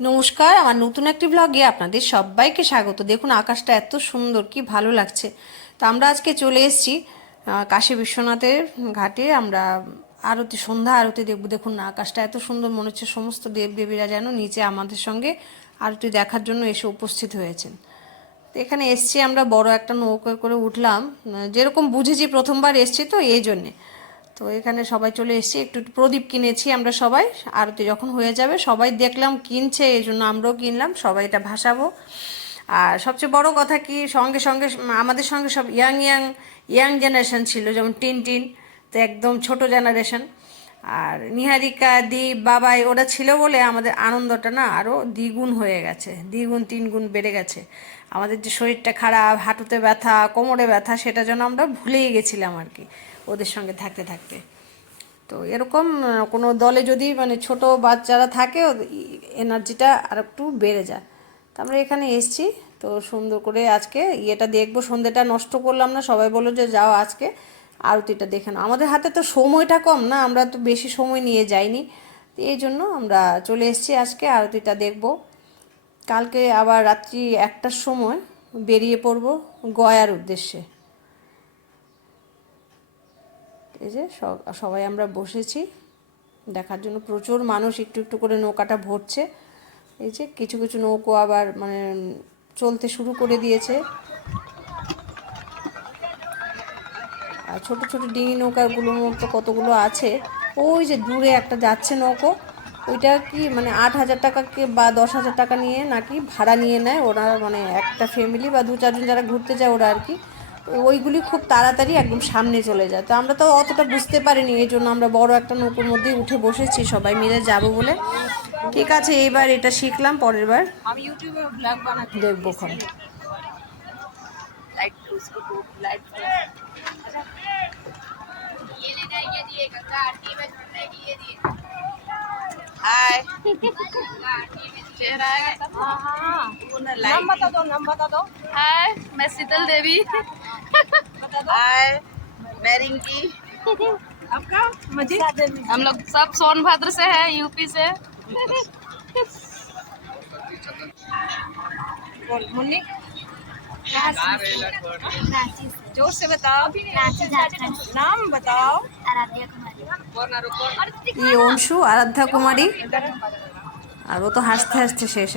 নমস্কার, আমার নতুন একটি ব্লগে আপনাদের সবাইকে স্বাগত। দেখুন, আকাশটা এত সুন্দর, কি ভালো লাগছে। তো আমরা আজকে চলে এসেছি কাশী বিশ্বনাথের ঘাটে। আমরা আরতি, সন্ধ্যা আরতি দেখব। দেখুন না আকাশটা এত সুন্দর, মনে হচ্ছে সমস্ত দেব দেবীরা যেন নিচে আমাদের সঙ্গে আরতি দেখার জন্য এসে উপস্থিত হয়েছেন। তো এখানে এসছি আমরা, বড় একটা নৌকায় করে উঠলাম। যেরকম বুঝেছি প্রথমবার এসছি তো, এই জন্যে। তো এখানে সবাই চলে এসেছি। একটু প্রদীপ কিনেছি আমরা সবাই। আরতি যখন হয়ে যাবে, সবাই দেখলাম কিনছে এই জন্য আমরাও কিনলাম, সবাই এটা ভাসাবো। আর সবচেয়ে বড় কথা কি, সঙ্গে সঙ্গে আমাদের সঙ্গে সব ইয়াং ইয়াং ইয়াং জেনারেশন ছিল, যেমন টিন টিন, তো একদম ছোট জেনারেশন আর নিহারিকা, দীপ, বাবাই, ওরা ছিল বলে আমাদের আনন্দটা না আরও দ্বিগুণ হয়ে গেছে, দ্বিগুণ, তিনগুণ বেড়ে গেছে। আমাদের যে শরীরটা খারাপ, হাঁটুতে ব্যথা, কোমরে ব্যথা, সেটা যেন আমরা ভুলেই গেছিলাম আর কি। ওদের সঙ্গে থাকতে থাকতে। তো এরকম কোনো দলে যদি মানে ছোট বাচ্চারা থাকে এনার্জিটা আর একটু বেড়ে যায়। তো আমরা এখানে এসছি, তো সুন্দর করে আজকে ইয়েটা দেখব সন্ধ্যেটা নষ্ট করলাম না, সবাই বলল যে যাও আজকে আরতিটা দেখে নাও। আমাদের হাতে তো সময়টা কম না, আমরা তো বেশি সময় নিয়ে যাইনি। এই জন্য আমরা চলে এসেছি আজকে, আরতিটা দেখব। কালকে আবার রাত্রি একটার সময় বেরিয়ে পড়ব গয়ার উদ্দেশ্যে। এই যে সব- সবাই আমরা বসেছি। দেখার জন্য প্রচুর মানুষ, একটু একটু করে নৌকাটা ভরছে। এই যে কিছু কিছু নৌকো আবার মানে চলতে শুরু করে দিয়েছে। আর ছোট ছোট ডিঙি নৌকাগুলোর মতো কতগুলো আছে? ওই যে দূরে একটা যাচ্ছে নৌকো। ওইটা কি মানে আট হাজার টাকাকে বা দশ হাজার টাকা নিয়ে নাকি ভাড়া নিয়ে নেয়। ওরা মানে একটা ফ্যামিলি বা দু চারজন যারা ঘুরতে যায় ওরা আর কি। ওইগুলি খুব তাড়াতাড়ি একদম সামনে চলে যায় তো আমরা তো অতটা বুঝতে পারিনি এই জন্য আমরা বড় একটা নৌকোর মধ্যেই উঠে বসেছি সবাই মিলে যাব বলে ঠিক আছে এইবার এটা শিখলাম পরের বার हम यूट्यूब में ब्लॉग बनाते দেখবো খন लाइट उसको तो लाइट ये लेना ये दिए गंगा आरती में जुड़ने की ये दिए हाय चेहरा आएगा सब हाँ हाँ नाम बता दो नाम बता दो हाय मैं शीतल देवी आय मैं आपका? मज़े हम लोग सब सोनभद्र से है यूपी से। बोल मुन्नी? ज़ोर से बताओ। नाम बताओ। ये अंशु आराध्या कुमारी। और वो तो हँसते हँसते शेष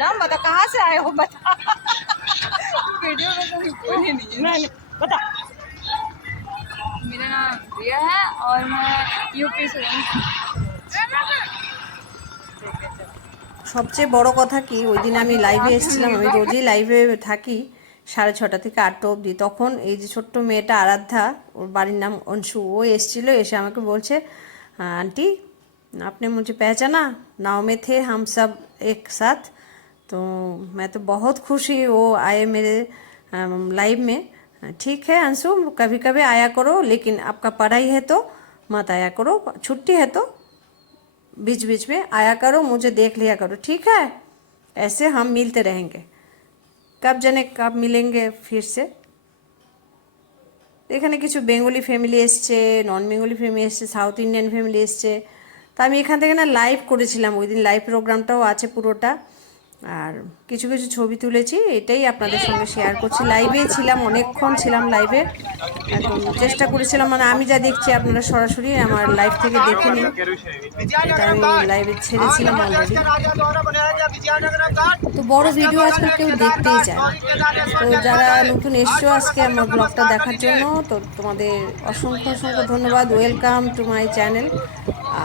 नाम बता कहाँ से आए हो? बता। वीडियो में कभी नहीं बता। मेरा नाम है और मैं यूपी से हूँ। সবচেয়ে বড় কথা কি ওই দিন আমি লাইভে এসেছিলাম আমি রোজই লাইভে থাকি সাড়ে ছটা থেকে আটটা অবধি। তখন এই যে ছোট্ট মেয়েটা আরাধ্যা ওর বাড়ির নাম অংশু ও এসেছিল এসে আমাকে বলছে আন্টি আপনি মুঝে পেহচানা নাও মেথে হামসাব এক সাথ तो मैं तो बहुत खुश हुई वो आए मेरे लाइव में ठीक है अंशु कभी कभी आया करो लेकिन आपका पढ़ाई है तो मत आया करो छुट्टी है तो बीच बीच में आया करो मुझे देख लिया करो ठीक है ऐसे हम मिलते रहेंगे कब जाने कब मिलेंगे फिर से এখানে কিছু বেঙ্গলি ফ্যামিলি এসছে নন বেঙ্গলি ফ্যামিলি এসছে সাউথ ইন্ডিয়ান ফ্যামিলি এসছে তা আমি এখান থেকে না লাইভ করেছিলাম ওই দিন লাইভ প্রোগ্রামটাও আছে পুরোটা আর কিছু কিছু ছবি তুলেছি, এটাই আপনাদের সঙ্গে শেয়ার করছি। লাইভে ছিলাম, অনেকক্ষণ ছিলাম লাইভে একদম চেষ্টা করেছিলাম মানে আমি যা দেখছি আপনারা সরাসরি আমার লাইভ থেকে দেখে নিন। এটা আমি লাইভে ছেড়েছিলাম অলরেডি তো বড় ভিডিও আজকাল কেউ দেখতেই চায় তো যারা নতুন এসছো আজকে আমার ব্লগটা দেখার জন্য, তো তোমাদের অসংখ্য অসংখ্য ধন্যবাদ। ওয়েলকাম টু মাই চ্যানেল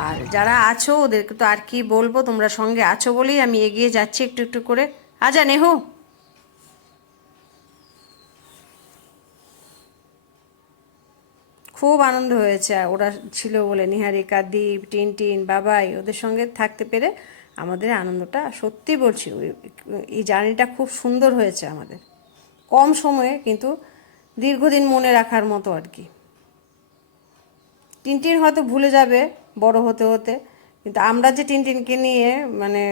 আর যারা আছো, ওদেরকে তো আর কি বলব, তোমরা সঙ্গে আছো বলেই আমি এগিয়ে যাচ্ছি একটু একটু করে। আজা নেহু। খুব আনন্দ হয়েছে, ওরা ছিল বলে, নিহারিকা, দীপ টিন টিন বাবাই, ওদের সঙ্গে থাকতে পেরে আমাদের আনন্দটা সত্যি বলছি এই জার্নিটা খুব সুন্দর হয়েছে আমাদের। কম সময়ে, কিন্তু দীর্ঘদিন মনে রাখার মতো আর কি। টিনটিন হয়তো ভুলে যাবে বড় হতে হতে কিন্তু আমরা যে টিনটিনকে নিয়ে মানে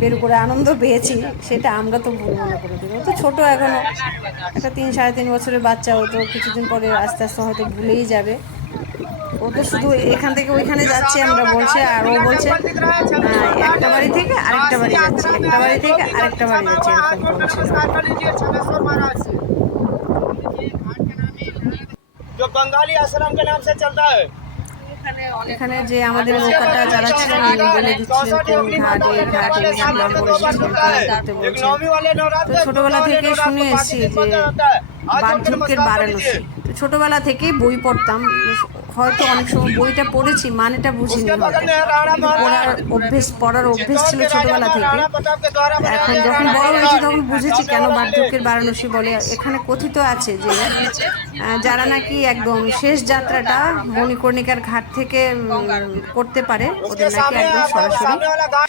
বের করে আনন্দ পেয়েছি সেটা আমরা তো ভুলবো না করে দিন ও তো ছোটো এখনো একটা তিন সাড়ে তিন বছরের বাচ্চা ও তো কিছুদিন পরে আস্তে আস্তে হয়তো ভুলেই যাবে ও তো শুধু এখান থেকে ওইখানে যাচ্ছে আমরা বলছে আর ও বলছে আহ, একটা বাড়ি থেকে আরেকটা বাড়ি যাচ্ছে একটা বাড়ি থেকে আরেকটা বাড়ি যাচ্ছে এরকম বলছিল जो बंगाली आश्रम के नाम से चलता है এখানে যে আমাদের নৌকাটা যারা ছিলেন বলে দিচ্ছিলেন ঘাটে ঘাটে নাম তো ছোটবেলা থেকে শুনে এসেছি যে বার্ধক্যের বারাণসী। তো ছোটবেলা থেকেই বই পড়তাম হয়তো অনেক সময় বইটা পড়েছি মানেটা বুঝিনি পড়ার অভ্যেস পড়ার অভ্যেস ছিল ছোটোবেলা থেকে। এখন যখন বড় হয়েছি তখন বুঝেছি কেন বার্ধক্যের বারাণসী বলে। এখানে কথিত আছে যে যারা নাকি একদম শেষ যাত্রাটা মণিকর্ণিকার ঘাট থেকে করতে পারে ওদের নাকি একদম সরাসরি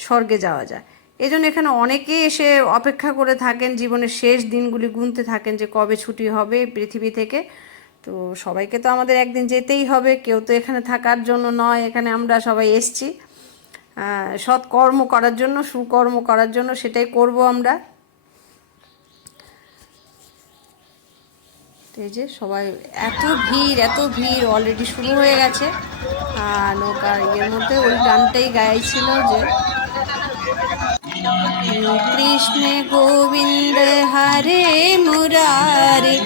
স্বর্গে যাওয়া যায়। এই জন্য এখানে অনেকেই এসে অপেক্ষা করে থাকেন জীবনের শেষ দিনগুলি গুনতে থাকেন যে কবে ছুটি হবে পৃথিবী থেকে। তো সবাইকে তো আমাদের একদিন যেতেই হবে কেউ তো এখানে থাকার জন্য নয় এখানে আমরা সবাই এসছি। আহ, সৎ কর্ম করার জন্য সুকর্ম করার জন্য সেটাই করব আমরা। এই যে সবাই এত ভিড় এত ভিড় অলরেডি শুরু হয়ে গেছে। আর নৌকার ইয়ের মধ্যে ওই গানটাই গাইছিল যে কৃষ্ণ গোবিন্দ হরে মুরারে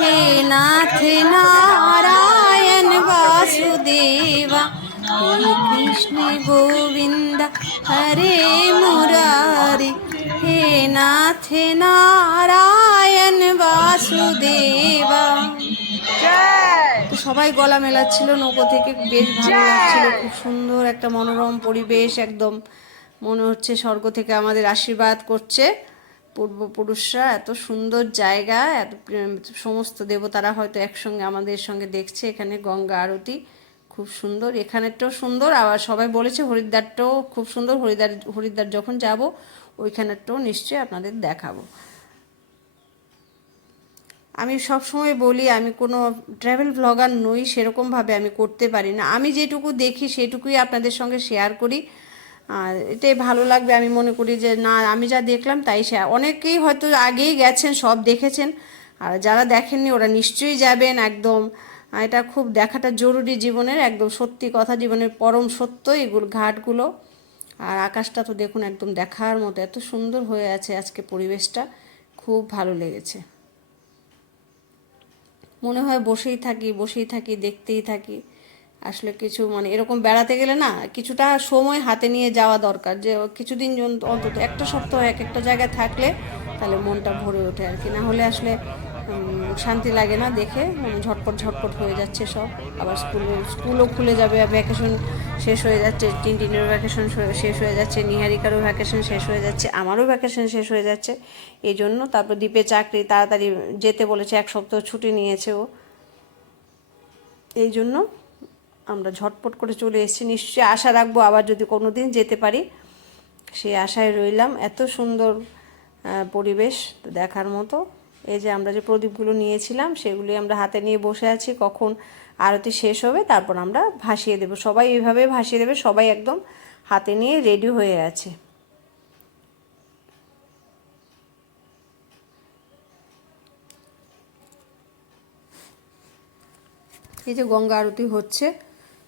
হে নাথ নারায়ণ বাসুদেবা হে কৃষ্ণ গোবিন্দ হরে মুরারে। হে নাথ নারায়ণ বাসুদেবা। তো সবাই গলা মেলাচ্ছিল নৌকো থেকে বেশ ভালো লাগছিল খুব সুন্দর একটা মনোরম পরিবেশ একদম মনে হচ্ছে স্বর্গ থেকে আমাদের আশীর্বাদ করছে। পূর্বপুরুষরা, এত সুন্দর জায়গা, এত সমস্ত দেবতারা হয়তো একসঙ্গে আমাদের সঙ্গে দেখছে, এখানে গঙ্গা আরতি খুব সুন্দর, এখানেরটাও সুন্দর, আবার সবাই বলেছে হরিদ্বারটাও খুব সুন্দর, হরিদ্বার হরিদ্বার যখন যাব, ওইখানেরটাও নিশ্চয়ই আপনাদের দেখাবো। আমি সব সময় বলি, আমি কোনো ট্রাভেল ব্লগার নই, সেরকমভাবে আমি করতে পারি না। আমি যেটুকু দেখি, সেটুকুই আপনাদের সঙ্গে শেয়ার করি। আর এটাই ভালো লাগবে, আমি মনে করি যে না, আমি যা দেখলাম তাই শেয়ার অনেকেই হয়তো আগেই গেছেন, সব দেখেছেন, আর যারা দেখেননি ওরা নিশ্চয়ই যাবেন একদম। এটা খুব দেখাটা জরুরি জীবনের, একদম সত্যি কথা জীবনের পরম সত্য এগুলো, ঘাটগুলো। আর আকাশটা তো দেখুন একদম দেখার মতো, এত সুন্দর হয়ে আছে আজকে পরিবেশটা, খুব ভালো লেগেছে। মনে হয় বসেই থাকি বসেই থাকি, দেখতেই থাকি। আসলে কিছু মানে এরকম বেড়াতে গেলে না কিছুটা সময় হাতে নিয়ে যাওয়া দরকার যে কিছুদিন অন্তত একটা সপ্তাহ এক একটা জায়গায় থাকলে তাহলে মনটা ভরে ওঠে আর কি। না হলে আসলে শান্তি লাগে না দেখে মানে ঝটপট ঝটপট হয়ে যাচ্ছে সব। আবার স্কুলে, স্কুলও খুলে যাবে ভ্যাকেশন শেষ হয়ে যাচ্ছে, টিনটিনের ভ্যাকেশন শেষ হয়ে যাচ্ছে, নিহারিকারও ভ্যাকেশন শেষ হয়ে যাচ্ছে, আমারও ভ্যাকেশন শেষ হয়ে যাচ্ছে। এই জন্য তারপর দ্বীপে চাকরি তাড়াতাড়ি যেতে বলেছে, এক সপ্তাহ ছুটি নিয়েছে ও। এই জন্য আমরা ঝটপট করে চলে এসেছি। নিশ্চয়ই আশা রাখব আবার যদি কোনো দিন যেতে পারি, সেই আশায় রইলাম। এত সুন্দর পরিবেশ তো দেখার মতো। এই যে আমরা যে প্রদীপগুলো নিয়েছিলাম, সেগুলি আমরা হাতে নিয়ে বসে আছি। কখন আরতি শেষ হবে, তারপর আমরা ভাসিয়ে দেবো। সবাই এইভাবে ভাসিয়ে দেবে, সবাই একদম হাতে নিয়ে রেডি হয়ে আছে। এই যে গঙ্গা আরতি হচ্ছে।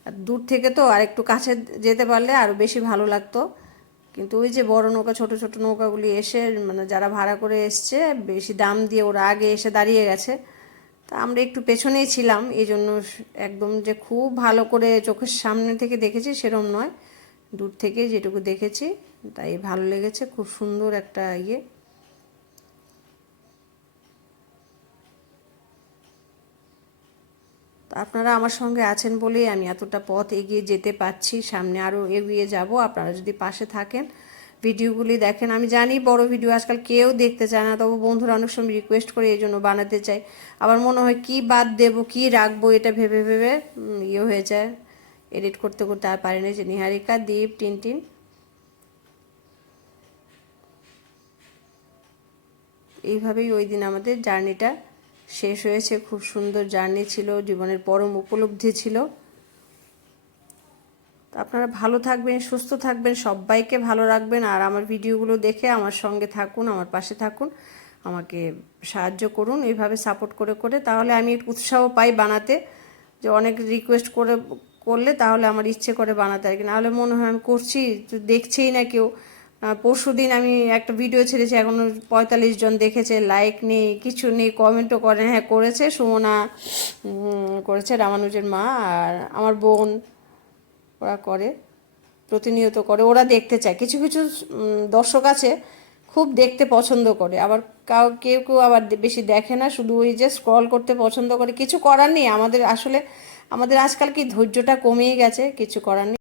দূর থেকে তো আর একটু কাছে যেতে পারলে আরও বেশি ভালো লাগতো। কিন্তু ওই যে বড় নৌকা, ছোট ছোট নৌকাগুলি এসে মানে যারা ভাড়া করে এসছে, বেশি দাম দিয়ে ওরা আগে এসে দাঁড়িয়ে গেছে। তা আমরা একটু পেছনেই ছিলাম এই জন্য একদম যে খুব ভালো করে চোখের সামনে থেকে দেখেছি সেরম নয়। দূর থেকে যেটুকু দেখেছি, তাই ভালো লেগেছে। খুব সুন্দর একটা ইয়ে। তো আপনারা আমার সঙ্গে আছেন বলেই আমি এতটা পথ এগিয়ে যেতে পারছি, সামনে আরও এগিয়ে যাব। আপনারা যদি পাশে থাকেন, ভিডিওগুলি দেখেন। আমি জানি বড় ভিডিও আজকাল কেউ দেখতে চায় না, তবু বন্ধুরা অনেক সময় রিকোয়েস্ট করে এই জন্য বানাতে চাই। আবার মনে হয় কি বাদ দেব, কি রাখব এটা ভেবে ভেবে ইয়ে হয়ে যায়। এডিট করতে করতে আর পারি না। যে নিহারিকা, দীপ, টিনটিন। এইভাবেই ওই দিন আমাদের জার্নিটা শেষ হয়েছে, খুব সুন্দর জার্নি ছিল, জীবনের পরম উপলব্ধি ছিল। তো আপনারা ভালো থাকবেন, সুস্থ থাকবেন, সবাইকে ভালো রাখবেন, আর আমার ভিডিওগুলো দেখে আমার সঙ্গে থাকুন, আমার পাশে থাকুন, আমাকে সাহায্য করুন, এইভাবে সাপোর্ট করে করে। তাহলে আমি উৎসাহ পাই বানাতে, যে অনেক রিকোয়েস্ট করে, করলে তাহলে আমার ইচ্ছে করে বানাতে আর কি। নাহলে মনে হয় আমি করছি দেখছেই না কেউ। পরশু দিন আমি একটা ভিডিও ছেড়েছি, এখনও পঁয়তাল্লিশ জন দেখেছে লাইক নেই, কিছু নেই কমেন্টও করে হ্যাঁ করেছে, সুমনা করেছে, রামানুজের মা আর আমার বোন, ওরা করে, প্রতিনিয়ত করে, ওরা দেখতে চায়। কিছু কিছু দর্শক আছে, খুব দেখতে পছন্দ করে, আবার কাউ, কেউ কেউ আবার বেশি দেখে না, শুধু ওই যে স্ক্রল করতে পছন্দ করে, কিছু করার নেই, আমাদের আসলে, আমাদের আজকাল কি ধৈর্যটা কমেই গেছে, কিছু করার নেই।